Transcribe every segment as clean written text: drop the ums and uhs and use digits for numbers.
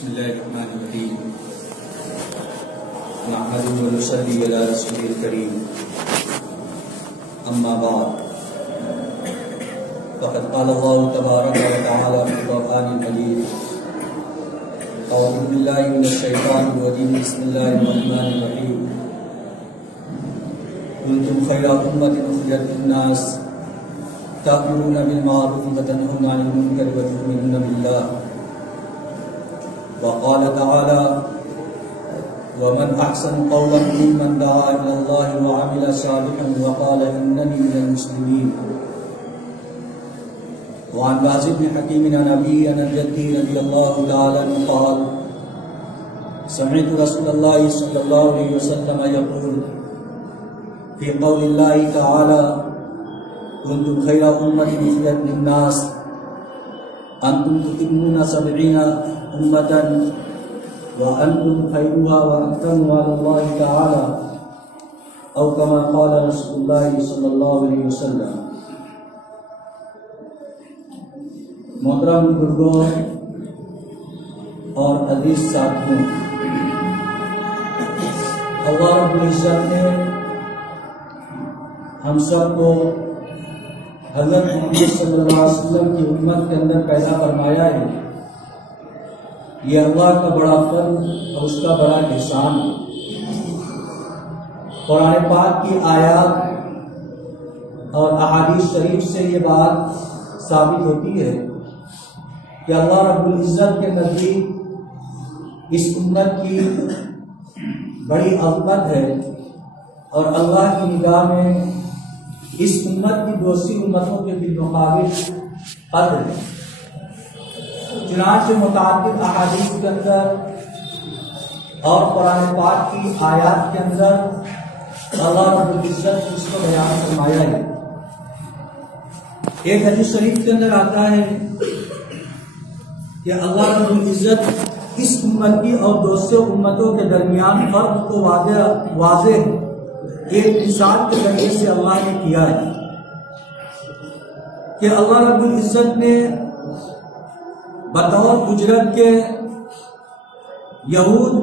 بسم الله الرحمن الرحيم نحمده ونصلي على رسوله الكريم أما بعد فقد قال الله تبارك وتعالى في القرآن المجيد أعوذ بالله من الشيطان الرجيم بسم الله الرحمن الرحيم كنتم خير أمة أخرجت للناس تأمرون بالمعروف وتنهون عن المنكر وتؤمنون بالله وقال تعالى ومن أحسن قولا ممن دعا إلى الله وعمل صالحا وقال إنني من المسلمين وعن باز بن حكيم عن أبيه عن جده رضي الله تعالى عنه قال سمعت رسول الله صلى الله عليه وسلم يقول في قول الله تعالى كنتم خير أمة أخرجت للناس أنتم تتمون 70 أمة وأنتم خيرها وأكثرها على الله تعالى أو كما قال رسول الله صلى الله عليه وسلم. محترم بزرگوں اور عزیز ساتھیوں، اللہ رب العزت نے ہم سب کو حضرت محمد صلی اللہ علیہ وسلم کی امت کے اندر پیدا فرمایا ہے. یہ اللہ کا بڑا فضل اور اس کا بڑا احسان ہے. قرآن پاک کی آیات اور احادیث شریف سے یہ بات ثابت ہوتی ہے کہ اللہ رب العزت کے نزدیک اس امت کی بڑی عظمت ہے اور اللہ کی نگاہ میں اس امت کی دوسری امتوں کے بالمقابل قدر ہے. چنانچہ متعدد احادیث کے اندر اور قرآن پاک کی آیات کے اندر اللہ رب العزت اس کو بیان فرمایا ہے. ایک حدیث شریف کے اندر آتا ہے کہ اللہ رب العزت اس امت کی اور دوسرے امتوں کے درمیان فرق کو واضح ایک مثال کے ذریعے سے اللہ نے کیا ہے کہ اللہ رب العزت نے بطور اجرت کے یہود،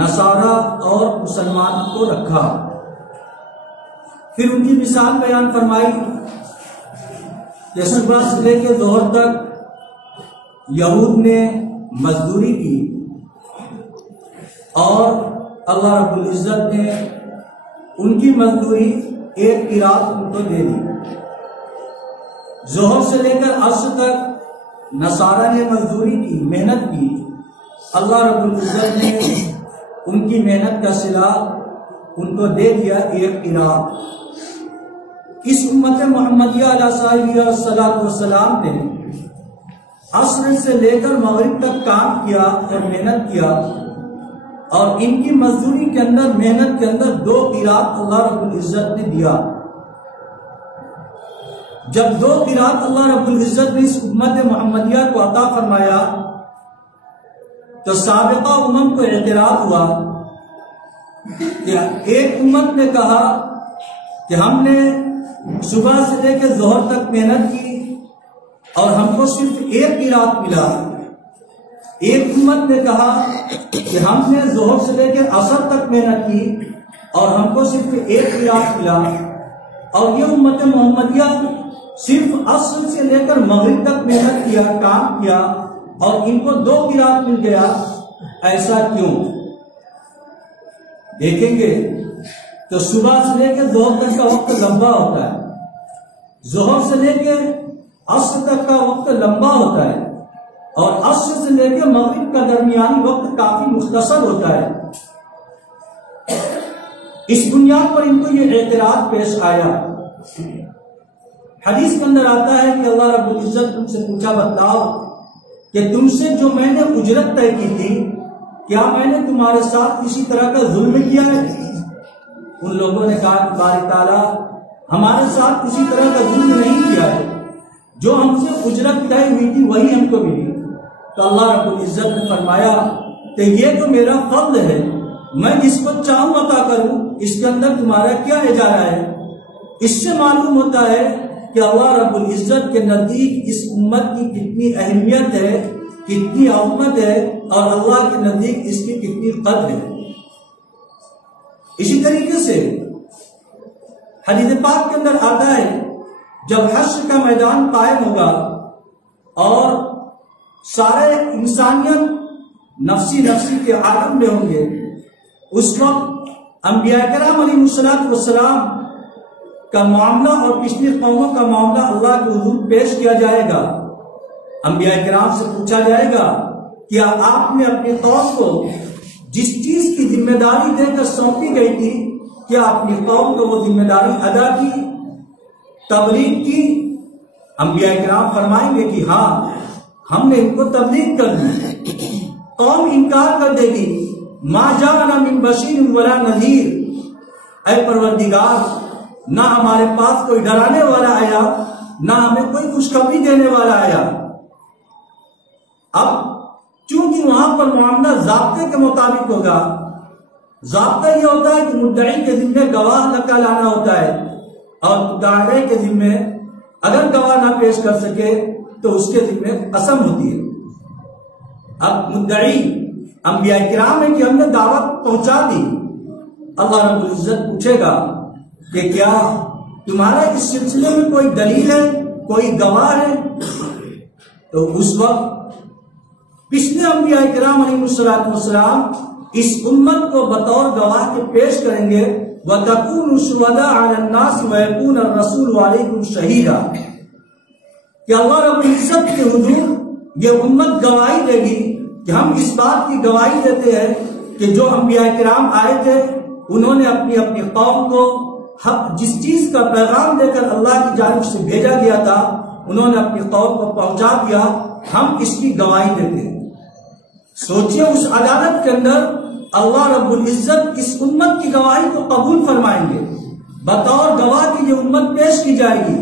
نصارہ اور مسلمان کو رکھا. پھر ان کی مثال بیان فرمائی کہ صبح سے لے کے ظہر تک یہود نے مزدوری کی اور اللہ رب العزت نے ان کی مزدوری ایک قرات ان کو دے دی. ظہر سے لے کر عصر تک نصارہ نے مزدوری کی، محنت کی. اللہ رب العزت نے ان کی محنت کا صلہ ان کو دے دیا ایک قرات. اس امت محمدیہ علیہ الصلوۃ والسلام نے عصر سے لے کر مغرب تک کام کیا اور محنت کیا اور ان کی مزدوری کے اندر، محنت کے اندر 2 قرات اللہ رب العزت نے دیا. جب 2 قرات اللہ رب العزت نے اس امت محمدیہ کو عطا فرمایا تو سابقہ امم کو اعتراض ہوا کہ ایک امت نے کہا کہ ہم نے صبح سے لے کے ظہر تک محنت کی اور ہم کو صرف 1 قرات ملا. ایک امت نے کہا کہ ہم نے ظہر سے لے کے عصر تک محنت کی اور ہم کو صرف 1 قرات ملا. اور یہ امت محمدیہ صرف عصر سے لے کر مغرب تک محنت کیا، کام کیا اور ان کو 2 قرات مل گیا. ایسا کیوں؟ دیکھیں گے تو صبح سے لے کے ظہر تک کا وقت لمبا ہوتا ہے، ظہر سے لے کے عصر تک کا وقت لمبا ہوتا ہے اور عصر سے لے کے مغرب کا درمیانی وقت کافی مختصر ہوتا ہے. اس بنیاد پر ان کو یہ اعتراض پیش آیا. حدیث کے اندر آتا ہے کہ اللہ رب العزت تم سے پوچھا بتلاؤ کہ تم سے جو میں نے اجرت طے کی تھی کیا میں نے تمہارے ساتھ کسی طرح کا ظلم کیا ہے؟ ان لوگوں نے کہا کہ باری تعالیٰ ہمارے ساتھ کسی طرح کا ظلم نہیں کیا ہے، جو ہم سے اجرت طے ہوئی تھی وہی ہم کو ملی. تو اللہ رب العزت نے فرمایا کہ یہ تو میرا فضل ہے، میں جس کو چاہوں عطا کروں، اس کے اندر تمہارا کیا اجارہ ہے؟ اس سے معلوم ہوتا ہے کہ اللہ رب العزت کے نزدیک اس امت کی کتنی اہمیت ہے کتنی عظمت ہے اور اللہ کے نزدیک اس کی کتنی قدر ہے۔ اسی طریقے سے حدیث پاک کے اندر آتا ہے جب حشر کا میدان قائم ہوگا اور سارے انسانیت نفسی نفسی کے عالم میں ہوں گے، اس وقت انبیاء کرام علیہ السلام کا معاملہ اور پچھلی قوموں کا معاملہ اللہ کے حضور پیش کیا جائے گا۔ انبیاء کرام سے پوچھا جائے گا کیا آپ نے اپنی قوم کو جس چیز کی ذمہ داری دے کر سونپی گئی تھی، کیا اپنی قوم کو وہ ذمہ داری ادا کی، تبلیغ کی؟ انبیاء کرام فرمائیں گے کہ ہاں، ہم نے ان کو تبلیغ کر دی۔ قوم انکار کر دے گی، ما جاءنا من بشیر ولا نذیر، اے پروردگار نہ ہمارے پاس کوئی ڈرانے والا آیا، نہ ہمیں کوئی خوشخبری دینے والا آیا۔ اب چونکہ وہاں پر معاملہ ضابطے کے مطابق ہوگا، ضابطہ یہ ہوتا ہے کہ مدعی کے ذمے گواہ لکا لانا ہوتا ہے، اور داعی کے ذمے اگر گواہ نہ پیش کر سکے تو اس کے ذمے قسم ہوتی ہے۔ اب مدعی انبیاء کرام ہے کہ ہم نے دعوت پہنچا دی، اللہ رب العزت پوچھے گا کہ کیا تمہارا اس سلسلے میں کوئی دلیل ہے، کوئی گواہ ہے؟ تو اس وقت پچھلے انبیاء کرام علیہ السلام اس امت کو بطور گواہ کے پیش کریں گے، وَتَكُونُ شُهَدَاءَ عَلَى النَّاسِ وَيَكُونَ الرَّسُولُ عَلَيْكُمْ شَهِيدًا، کہ اللہ رب العزت کے حضور یہ امت گواہی دے گی کہ ہم اس بات کی گواہی دیتے ہیں کہ جو انبیاء کرام آئے تھے انہوں نے اپنی اپنی قوم کو جس چیز کا پیغام دے کر اللہ کی جانب سے بھیجا گیا تھا انہوں نے اپنی قوم کو پہنچا دیا، ہم اس کی گواہی دیتے ہیں۔ سوچئے اس عدالت کے اندر اللہ رب العزت اس امت کی گواہی کو قبول فرمائیں گے، بطور گواہ کی یہ امت پیش کی جائے گی۔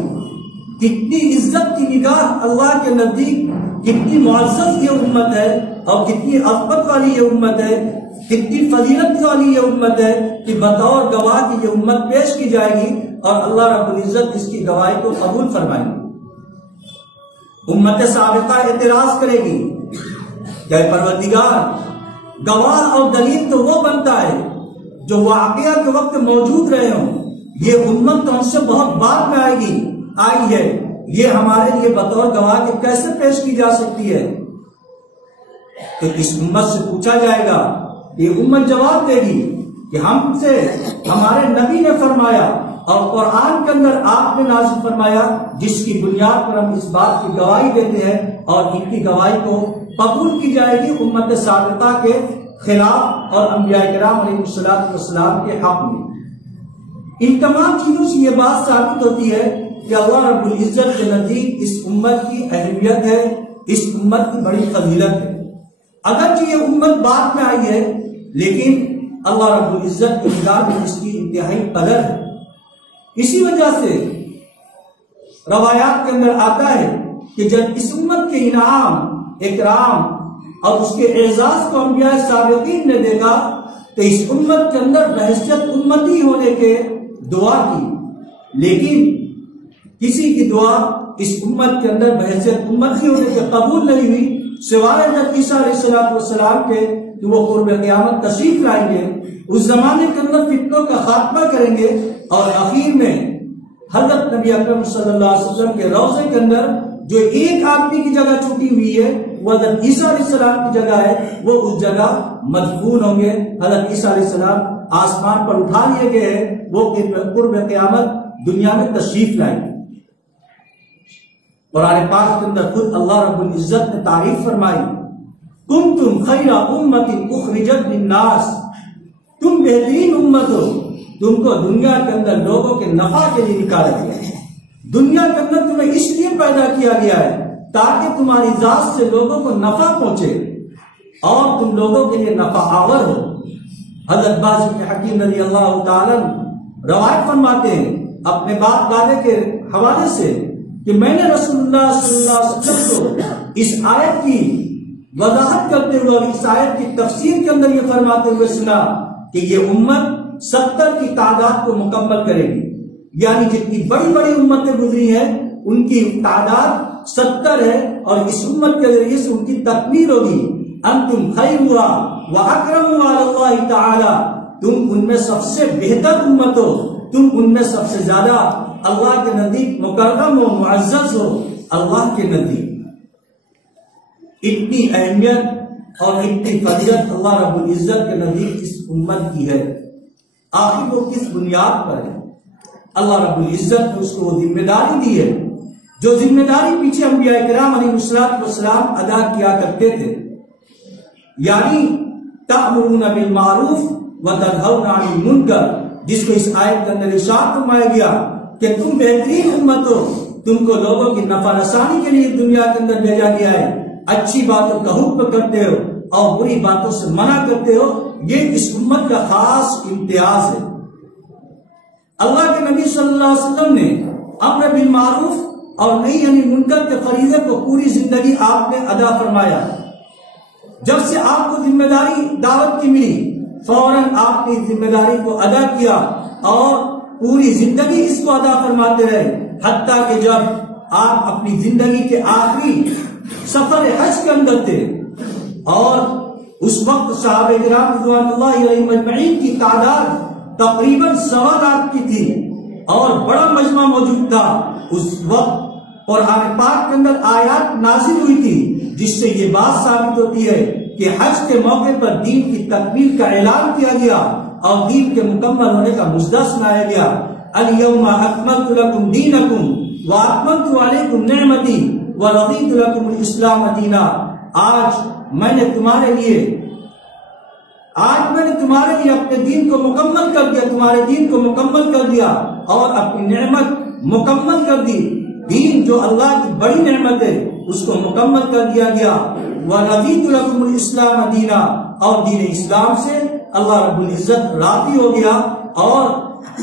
کتنی عزت کی نگاہ اللہ کے نزدیک، کتنی معزز یہ امت ہے اور کتنی عظمت والی یہ امت ہے، کتنی فضیلت والی یہ امت ہے کہ بطور گواہ کی یہ امت پیش کی جائے گی اور اللہ رب العزت اس کی گواہی کو قبول فرمائیں گے۔ امت سابقہ اعتراض کرے گی کہ اے پروردگار، گواہ اور دلیل تو وہ بنتا ہے جو واقعہ کے وقت موجود رہے ہوں، یہ امت تو ہم سے بہت بعد میں آئی ہے، یہ ہمارے لیے بطور گواہ کے کیسے پیش کی جا سکتی ہے؟ تو اس امت سے پوچھا جائے گا، یہ امت جواب دے گی کہ ہم سے ہمارے نبی نے فرمایا اور قرآن کے اندر آپ نے نازل فرمایا، جس کی بنیاد پر ہم اس بات کی گواہی دیتے ہیں اور ان کی گواہی کو قبول کی جائے گی امت سابقہ کے خلاف اور انبیاء کرام علیہ السلام کے حق میں۔ ان تمام چیزوں سے یہ بات ثابت ہوتی ہے کہ اللہ رب العزت کے نزدیک اس امت کی اہمیت ہے، اس امت کی بڑی فضیلت ہے۔ اگرچہ یہ امت بعد میں آئی ہے لیکن اللہ رب العزت کی نگاہ میں اس کی انتہائی قدر ہے۔ اسی وجہ سے روایات کے اندر آتا ہے کہ جب اس امت کے انعام، اکرام اور اس کے اعزاز کو انبیاء سابقین نے دیکھا تو اس امت کے اندر بحیثیت امتی ہونے کے دعا کی، لیکن کسی کی دعا اس امت کے اندر بحیثیت امتی ہونے کے قبول نہیں ہوئی، سوائے حضرت عیسیٰ علیہ السلام کے کہ وہ قرب قیامت تشریف لائیں گے، اس زمانے کے اندر فتنوں کا خاتمہ کریں گے اور آخر میں حضرت نبی اکرم صلی اللہ علیہ وسلم کے روضے کے اندر جو ایک آدمی کی جگہ چھوٹی ہوئی ہے وہ حضرت عیسیٰ علیہ السلام کی جگہ ہے، وہ اس جگہ مدفون ہوں گے۔ حضرت عیسیٰ علیہ السلام آسمان پر اٹھا لیے گئے ہیں، وہ قرب قیامت دنیا میں تشریف لائیں گے۔ قرآن پاک کے اندر خود اللہ رب العزت نے تعریف فرمائی، کنتم خیر امت اخرجت للناس، تم بہترین امت ہو، تم کو دنیا کے اندر لوگوں کے نفع کے لیے نکالا گیا ہے، دنیا کے اندر تمہیں اس لیے پیدا کیا گیا ہے تاکہ تمہاری ذات سے لوگوں کو نفع پہنچے اور تم لوگوں کے لیے نفع آور ہو۔ حضرت باز بن حکیم رضی اللہ تعالی روایت فرماتے ہیں اپنے باپ دادے کے حوالے سے کہ میں نے رسول اللہ صلی اللہ علیہ وسلم کو اس آیت کی وضاحت کرتے ہوئے اور اس آیت کی تفسیر کے اندر یہ فرماتے ہوئے سنا کہ یہ امت 70 کی تعداد کو مکمل کرے گی، یعنی جتنی بڑی بڑی امتیں گزری ہیں ان کی تعداد 70 ہے اور اس امت کے ذریعے سے ان کی تکمیل ہوگی. انتم خیرها واکرمها علی اللہ تعالی، تم ان میں سب سے بہتر امت ہو، تم ان میں سب سے زیادہ اللہ کے نزدیک مکرم ہو، معزز ہو اللہ کے نزدیک. اتنی اہمیت اور اتنی فضیلت اللہ رب العزت کے نزدیک اس امت کی ہے. آخر وہ کس بنیاد پر ہے؟ اللہ رب العزت نے اس کو وہ ذمہ داری دی ہے جو ذمہ داری پیچھے انبیاء کرام علیہ السلام ادا کیا کرتے تھے، یعنی تأمرون بالمعروف وتنہون عن المنکر، جس کو اس آیت کے اندر ارشاد فرمایا گیا کہ تم بہترین امت ہو، تم کو لوگوں کی نفع رسانی کے لیے دنیا کے اندر بھیجا گیا ہے، اچھی باتوں کا حکم کرتے ہو اور بری باتوں سے منع کرتے ہو. یہ اس امت کا خاص امتیاز ہے. اللہ کے نبی صلی اللہ علیہ وسلم نے امر بالمعروف اور نہی عن المنکر کے فریضے کو پوری زندگی آپ نے ادا فرمایا. جب سے آپ کو ذمہ داری دعوت کی ملی فوراً آپ نے ذمہ داری کو ادا کیا اور پوری زندگی اس کو ادا فرماتے رہے، حتیٰ کہ جب آپ اپنی زندگی کے آخری سفر حج کے اندر تھے اور اس وقت صحابہ کرام رضوان اللہ علیہم اجمعین کی تعداد تقریباً 1.25 لاکھ کی تھی اور بڑا مجمع موجود تھا. اس وقت قرآن پاک کے اندر آیات نازل ہوئی تھی جس سے یہ بات ثابت ہوتی ہے کہ حج کے موقع پر دین کی تکمیل کا اعلان کیا گیا اور دین کے مکمل ہونے کا مژدہ سنایا گیا. الیوم اکملت لکم دینکم واتممت علیکم نعمتی ورضیت لکم الاسلام دینا. آج میں نے تمہارے لیے اپنے دین کو مکمل کر دیا، تمہارے دین کو مکمل کر دیا اور اپنی نعمت مکمل کر دی. دین جو اللہ کی بڑی نعمت ہے اس کو مکمل کر دیا گیا. وَرَضِيتُ لَكُمُ الْإِسْلَامَ دِينًا، اور دین اسلام سے اللہ رب العزت راضی ہو گیا اور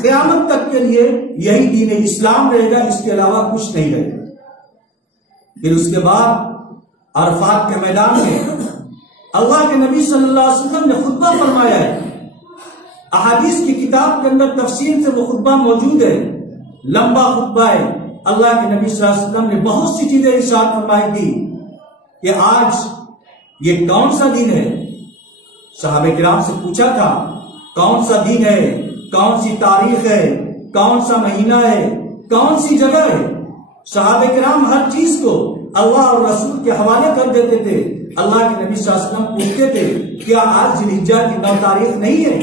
قیامت تک کے لیے یہی دین اسلام رہے گا، اس کے علاوہ کچھ نہیں رہے گا. پھر اس کے بعد عرفات کے میدان میں اللہ کے نبی صلی اللہ علیہ وسلم نے خطبہ فرمایا ہے. احادیث کی کتاب کے اندر تفصیل سے وہ خطبہ موجود ہے، لمبا خطبہ ہے. اللہ کے نبی صلی اللہ علیہ وسلم نے بہت سی چیزیں ارشاد فرمائی تھی کہ آج یہ کون سا دن ہے. صحابہ کرام سے پوچھا تھا کون سا دن ہے، کون سی تاریخ ہے، کون سا مہینہ ہے، کون سی جگہ ہے. صحابہ کرام ہر چیز کو اللہ اور رسول کے حوالے کر دیتے تھے. اللہ کے نبی صلی اللہ علیہ وسلم پوچھتے تھے کیا آج ذی الحجہ کی 9 تاریخ نہیں ہے؟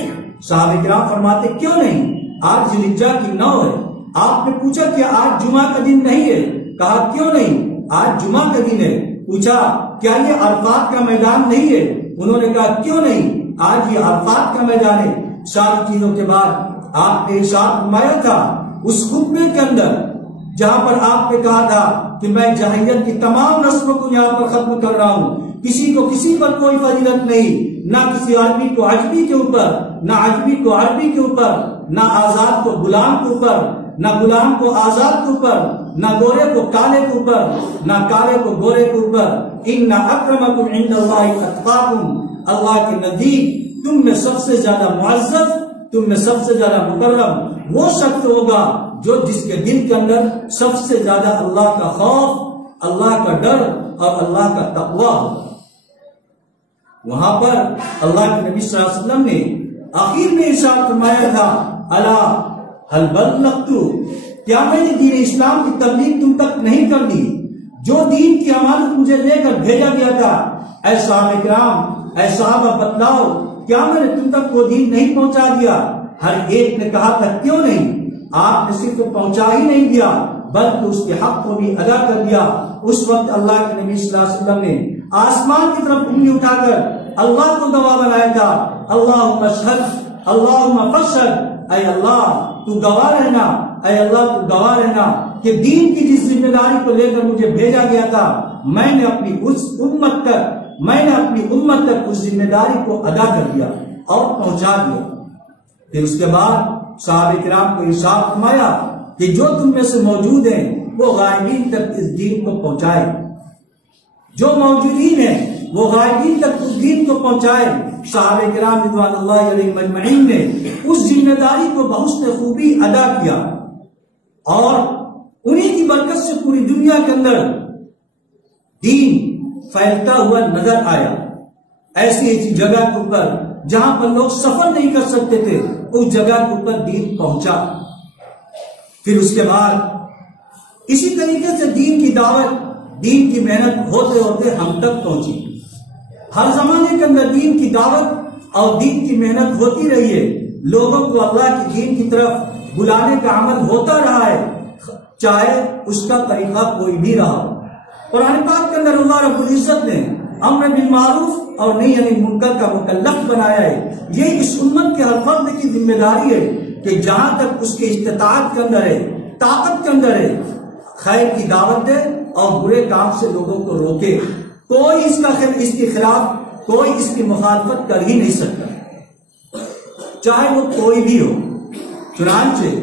صحابہ کرام فرماتے کیوں نہیں، آج ذی الحجہ کی 9 ہے. آپ نے پوچھا کیا آج جمعہ کا دن نہیں ہے؟ کہا کیوں نہیں، آج جمعہ کا دن ہے. پوچھا کیا یہ عرفات کا میدان نہیں ہے؟ انہوں نے کہا کیوں نہیں، آج یہ عرفات کا میدان ہے. ساری چیزوں کے بعد آپ نے ارشاد فرمایا تھا اس خطبے کے اندر جہاں پر آپ نے کہا تھا کہ میں جاہلیت کی تمام رسموں کو یہاں پر ختم کر رہا ہوں، کسی کو کسی پر کوئی فضیلت نہیں، نہ کسی عربی کو عجمی کے اوپر، نہ عجمی کو عربی کے اوپر، نہ آزاد کو غلام کے اوپر، نہ غلام کو آزاد کے اوپر، نہ گورے کو کالے کے اوپر، نہ کالے کو گورے کے اوپر. ان اکرمکم عند اللہ اتقاکم، اللہ کے نزدیک تم میں سب سے زیادہ معزز، تم میں سب سے زیادہ مکرم وہ شخص ہوگا جو جس کے دل کے اندر سب سے زیادہ اللہ کا خوف، اللہ کا ڈر اور اللہ کا تقوی ہو. وہاں پر اللہ کے نبی صلی اللہ علیہ وسلم نے آخر میں ارشاد فرمایا تھا الا هل بلغت، کیا میں نے دین اسلام کی تبلیغ تم تک نہیں کر دی؟ جو دین کی امانت مجھے لے کر بھیجا گیا تھا، اے صحابہ کرام، اے صحابہ بتلاؤ کیا میں نے تم تک وہ دین نہیں پہنچا دیا؟ ہر ایک نے کہا تھا کیوں نہیں. آپ نے صرف پہنچا ہی نہیں دیا بلکہ اس کے حق کو بھی ادا کر دیا. اس وقت اللہ کے نبی صلی اللہ علیہ وسلم نے آسمان کی طرف انگلی اٹھا کر اللہ کو گواہ بنایا تھا. اللہم اشہد، اللہم فاشہد، اے اللہ تو گواہ رہنا، اے اللہ تو گواہ رہنا کہ دین کی جس ذمہ داری کو لے کر مجھے بھیجا گیا تھا میں نے اپنی امت تک اس ذمہ داری کو ادا کر دیا اور پہنچا دیا. پھر اس کے بعد صحابہ کرام کو ارشاد فرمایا کہ جو تم میں سے موجود ہیں وہ غائبین تک اس دین کو پہنچائے، جو موجودین ہیں وہ غائبین تک اس دین کو پہنچائے. صحابہ کرام رضوان اللہ علیہم اجمعین نے اس ذمہ داری کو بحسن خوبی ادا کیا اور انہی کی برکت سے پوری دنیا کے اندر دین پھیلتا ہوا نظر آیا. ایسی ایسی جگہ کے اوپر جہاں پر لوگ سفر نہیں کر سکتے تھے اس جگہ کے اوپر دین پہنچا. پھر اس کے بعد اسی طریقے سے دین کی دعوت، دین کی محنت ہوتے ہوتے ہم تک پہنچی. ہر زمانے کے اندر دین کی دعوت اور دین کی محنت ہوتی رہی ہے. لوگوں کو اللہ کی دین کی طرف بلانے کا عمل ہوتا رہا ہے، چاہے اس کا طریقہ کوئی بھی رہا. قرآن پاک کے اندر اللہ رب العزت نے امر بالمعروف اور نہی عن المنکر کا مکلف بنایا ہے. یہ اس امت کے ہر فرد کی ذمہ داری ہے کہ جہاں تک اس کے استطاعت کے اندر ہے، طاقت کے اندر ہے، خیر کی دعوت دے اور برے کام سے لوگوں کو روکے. کوئی اس کے خلاف کوئی اس کی مخالفت کر ہی نہیں سکتا، چاہے وہ کوئی بھی ہو. چنانچہ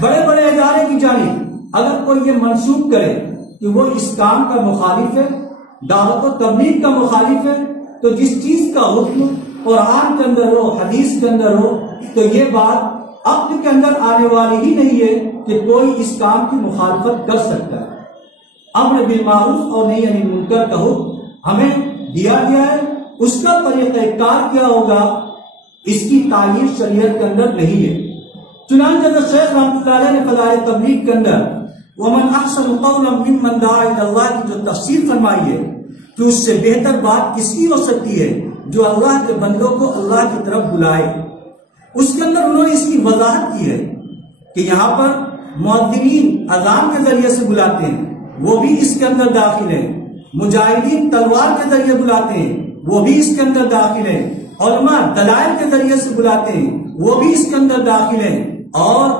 بڑے بڑے ادارے کی جانب اگر کوئی یہ منسوخ کرے کہ وہ اس کام کا مخالف ہے، دعوت و تبلیغ کا مخالف ہے، تو جس چیز کا حکم قرآن کے اندر ہو، حدیث کے اندر ہو، تو یہ بات عقل کے اندر آنے والی ہی نہیں ہے کہ کوئی اس کام کی مخالفت کر سکتا ہے. امر بالمعروف اور نہی عن المنکر کا حکم ہمیں دیا گیا ہے، اس کا طریقہ کار کیا ہوگا اس کی تعلیم شریعت کے اندر نہیں ہے. چنانچہ شیخ رحمۃ اللہ علیہ نے فضائل تبلیغ کے اندر وَمَنْ أَحْسَنُ قَوْلًا مِّمَّنْ دَعَا إِلَى اللَّهِ کی جو تفسیر فرمائی ہے کہ اس سے بہتر بات کس کی ہو سکتی ہے جو اللہ کے بندوں کو اللہ کی طرف بلائے. اس کے اندر انہوں نے اس کی وضاحت کی ہے کہ یہاں پر مؤذنین اذان کے ذریعے سے بلاتے ہیں، وہ بھی اس کے اندر داخل ہیں. مجاہدین تلوار کے ذریعے بلاتے ہیں، وہ بھی اس کے اندر داخل ہیں. علماء دلائل کے ذریعے سے بلاتے ہیں، وہ بھی اس کے اندر داخل ہیں. اور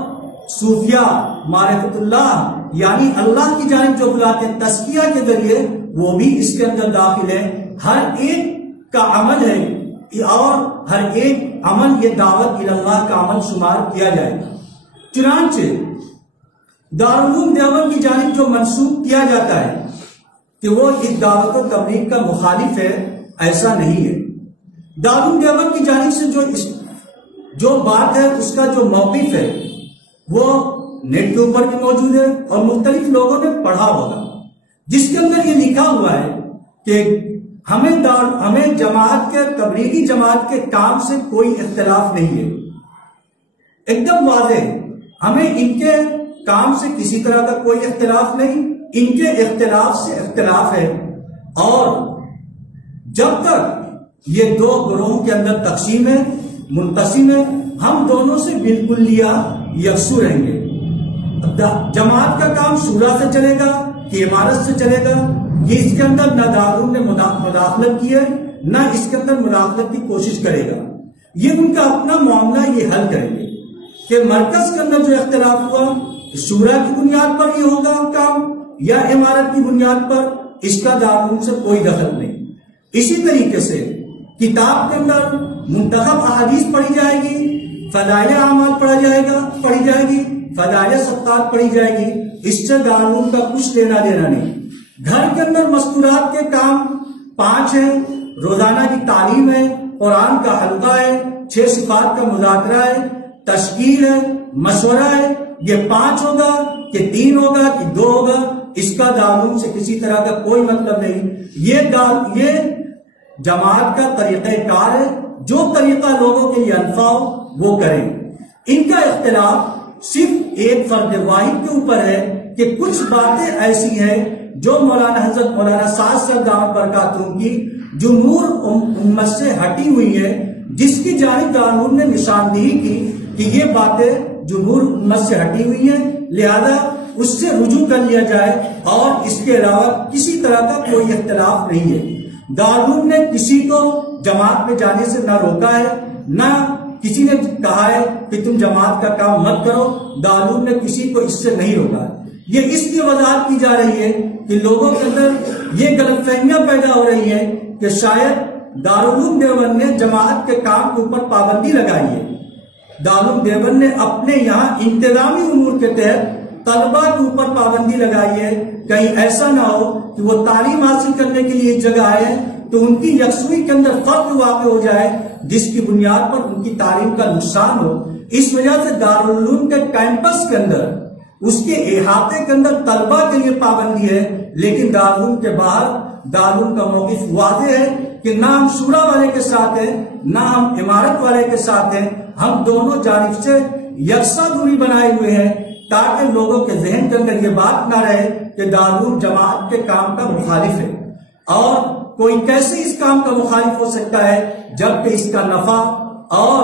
صوفیاء معرفت اللہ یعنی اللہ کی جانب جو بلاتے ہیں تزکیہ کے ذریعے، وہ بھی اس کے اندر داخل ہیں. ہر ایک کا عمل ہے اور ہر ایک عمل یہ دعوت اللہ کا عمل شمار کیا جائے گا. چنانچہ دارالعلوم دیوبند کی جانب جو منسوخ کیا جاتا ہے کہ وہ اس دعوت و تبلیغ کا مخالف ہے، ایسا نہیں ہے. دارالعلوم دیوبند کی جانب سے جو بات ہے، اس کا جو موقف ہے وہ نیٹ کے اوپر بھی موجود ہے اور مختلف لوگوں نے پڑھا ہوگا، جس کے اندر یہ لکھا ہوا ہے کہ ہمیں جماعت کے تبلیغی جماعت کے کام سے کوئی اختلاف نہیں ہے. ایک دم واضح، ہمیں ان کے کام سے کسی طرح کا کوئی اختلاف نہیں، ان کے اختلاف سے اختلاف ہے. اور جب تک یہ دو گروہوں کے اندر تقسیم ہے، منقسم ہے، ہم دونوں سے بالکل یکسو رہیں گے. جماعت کا کام شورا سے چلے گا کہ عمارت سے چلے گا، یہ اس کے اندر نہ دارالعلوم نے مداخلت کی ہے، نہ اس کے اندر مداخلت کی کوشش کرے گا. یہ ان کا اپنا معاملہ یہ حل کریں گے کہ مرکز کے اندر جو اختلاف ہوا شورا کی بنیاد پر یہ ہوگا کام یا عمارت کی بنیاد پر، اس کا دارالعلوم سے کوئی دخل نہیں. اسی طریقے سے کتاب کے اندر منتخب احادیث پڑھی جائے گی، فضائل اعمال پڑھی جائے گی، فضائل صدقات پڑھی جائے گی، اس سے دارالعلوم کا کچھ لینا دینا نہیں. گھر کے اندر مستورات کے کام 5 ہیں، روزانہ کی تعلیم ہے، قرآن کا حلقہ ہے، 6 صفات کا مذاکرہ ہے، تشکیل ہے، مشورہ ہے. یہ 5 ہوگا کہ 3 ہوگا کہ 2 ہوگا، اس کا دارالعلوم سے کسی طرح کا کوئی مطلب نہیں. یہ جماعت کا طریقہ کار ہے، جو طریقہ لوگوں کے لیے انفع ہو وہ کریں. ان کا اختلاف صرف ایک فرد واحد کے اوپر ہے کہ کچھ باتیں ایسی ہیں جو حضرت مولانا سعد صاحب دامت برکاتہم کی جمہور امت سے ہٹی ہوئی ہے، جس کی جانب دارالعلوم نے نشاندہی کی کہ یہ باتیں جمہور امت سے ہٹی ہوئی ہیں، لہذا اس سے رجوع کر لیا جائے اور اس کے علاوہ کسی طرح کا کوئی اختلاف نہیں ہے. دارالعلوم نے کسی کو جماعت میں جانے سے نہ روکا ہے، نہ کسی نے کہا ہے کہ تم جماعت کا کام مت کرو. دارالعلوم نے کسی کو اس سے نہیں روکا ہے. یہ اس کی وضاحت کی جا رہی ہے کہ لوگوں کے اندر یہ غلط فہمیاں پیدا ہو رہی ہیں کہ شاید دارالعلوم دیوبند نے جماعت کے کام کے اوپر پابندی لگائی ہے. دارالعلوم دیوبند نے اپنے یہاں انتظامی امور کے تحت طلبہ کے اوپر پابندی لگائی ہے. کہیں ایسا نہ ہو کہ وہ تعلیم حاصل کرنے کے لیے جگہ آئے تو ان کی یکسوئی کے اندر فرق واقع ہو جائے جس کی بنیاد پر ان کی تعلیم کا نقصان ہو. اس وجہ سے دارالعلوم کے کیمپس کے اندر اس کے احاطے کے اندر طلبہ کے لیے پابندی ہے، لیکن دارالعلوم کے باہر دارالعلوم کا موقف واضح ہے کہ نہ ہم شورا والے کے ساتھ ہیں نہ ہم عمارت والے کے ساتھ ہیں، ہم دونوں جانب سے یکساں دوری بنائے ہوئے ہیں، تاکہ لوگوں کے ذہن کے اندر یہ بات نہ رہے کہ دارالعلوم جماعت کے کام کا مخالف ہے۔ اور کوئی کیسے اس کام کا مخالف ہو سکتا ہے جبکہ اس کا نفع اور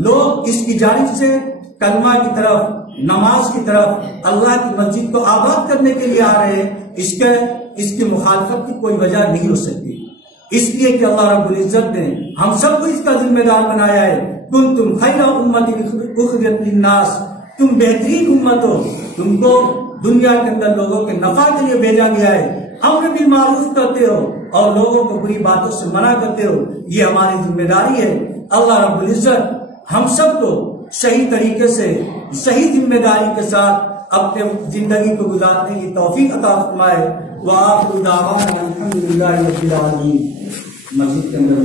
لوگ اس کی جانب سے کلمہ کی طرف، نماز کی طرف، اللہ کی مسجد کو آباد کرنے کے لیے آ رہے ہیں، اس کی مخالفت کی کوئی وجہ نہیں ہو سکتی، اس لیے کہ اللہ رب العزت نے ہم سب کو اس کا ذمہ دار بنایا ہے۔ کنتم خیر امت اخرجت للناس، تم بہترین امت ہو، تم کو دنیا کے اندر لوگوں کے نفع کے لیے بھیجا گیا ہے، امر بالمعروف کرتے ہو اور لوگوں کو بری باتوں سے منع کرتے ہو، یہ ہماری ذمہ داری ہے۔ اللہ رب العزت ہم سب کو صحیح طریقے سے، صحیح ذمہ داری کے ساتھ اپنے زندگی کو گزارنے کی توفیق عطا فرمائے۔ وآخر دعوانا الحمدللہ رب العالمین۔ مسجد کے اندر